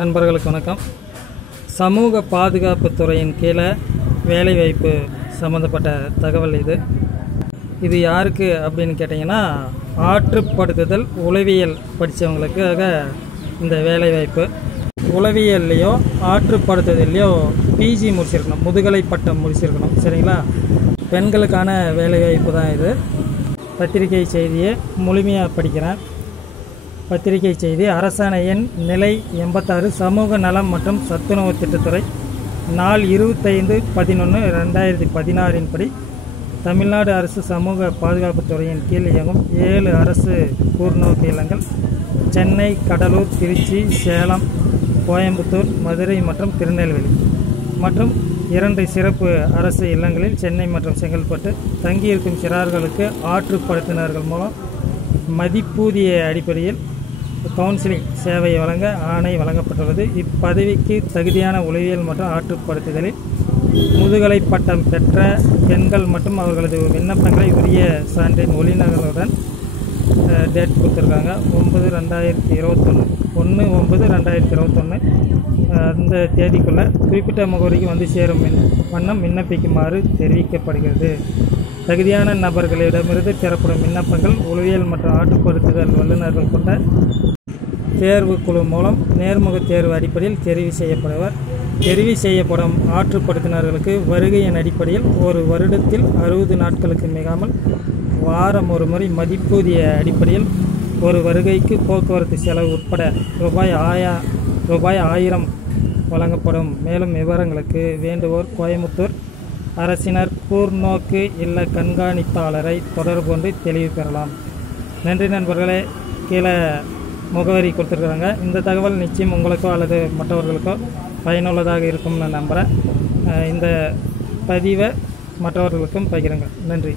நண்பர்களுக்கு வணக்கம். சமூக பாதுகாப்பு துறையின் கீழே வேலைவாய்ப்பு சம்மந்தப்பட்ட தகவல் இது யாருக்கு அப்படின்னு கேட்டிங்கன்னா, ஆற்றுப்படுத்துதல் உளவியல் படித்தவங்களுக்காக இந்த வேலைவாய்ப்பு. உளவியல்லையோ ஆற்றுப்படுத்துதல்லையோ பிஜி முடிச்சிருக்கணும், முதுகலை பட்டம் முடிச்சிருக்கணும். சரிங்களா? பெண்களுக்கான வேலைவாய்ப்பு தான் இது. பத்திரிகை செய்தியை முழுமையாக படிக்கிறேன். பத்திரிகை செய்தி. அரசாணை எண் நிலை 86 சமூக நலம் மற்றும் சத்துணவு திட்டத்துறை நாள் 25/11/2016 படி தமிழ்நாடு அரசு சமூக பாதுகாப்பு துறையின் கீழ் இயங்கும் 7 அரசு கூர்நோக்கு இல்லங்கள் சென்னை, கடலூர், திருச்சி, சேலம், கோயம்புத்தூர், மதுரை மற்றும் திருநெல்வேலி மற்றும் 2 சிறப்பு அரசு இல்லங்களில் சென்னை மற்றும் செங்கல்பட்டு தங்கியிருக்கும் சிறார்களுக்கு ஆற்றுப்படுத்தினர்கள் மூலம் மதிப்பூதிய அடிப்படையில் கவுன்சிலிங் சேவை வழங்க ஆணை வழங்கப்பட்டுள்ளது. இப்பதவிக்கு தகுதியான உளவியல் மற்றும் ஆற்றுப்படுத்துதலில் முதுகலை பட்டம் பெற்ற பெண்கள் மற்றும் அவர்களது விண்ணப்பங்களை உரிய சான்றின் ஒளிநகலுடன் டேட் கொடுத்துருக்காங்க. 9/2021 1/9/2021 அந்த தேதிக்குள்ளே குறிப்பிட்ட முகவரிக்கு வந்து சேரும் வண்ணம் விண்ணப்பிக்குமாறு தெரிவிக்கப்படுகிறது. தகுதியான நபர்களிடமிருந்து பெறப்படும் விண்ணப்பங்கள் உளவியல் மற்றும் ஆற்றுப்படுத்துதல் வல்லுநர்கள் கொண்ட தேர்வு குழு மூலம் நேர்முக தேர்வு அடிப்படையில் தெரிவு செய்யப்படும் ஆற்றுப்படுத்தினர்களுக்கு வருகையின் அடிப்படையில் ஒரு வருடத்தில் 60 நாட்களுக்கு மிகாமல் வாரம் ஒரு முறை மதிப்பூதிய அடிப்படையில் ஒரு வருகைக்கு போக்குவரத்து செலவு உட்பட ரூபாய் 1000 வழங்கப்படும். மேலும் விவரங்களுக்கு வேண்டுவோர் கோயம்புத்தூர் அரசினர் கூர்நோக்கு இல்ல கண்காணிப்பாளரை தொடர்பு கொண்டு தெளிவு பெறலாம். நன்றி நண்பர்களே. கீழே முகவரி கொடுத்துருக்குறாங்க. இந்த தகவல் நிச்சயம் உங்களுக்கோ அல்லது மற்றவர்களுக்கோ பயனுள்ளதாக இருக்கும்னு நம்புகிறேன். இந்த பதிவை மற்றவர்களுக்கும் பகிருங்க. நன்றி.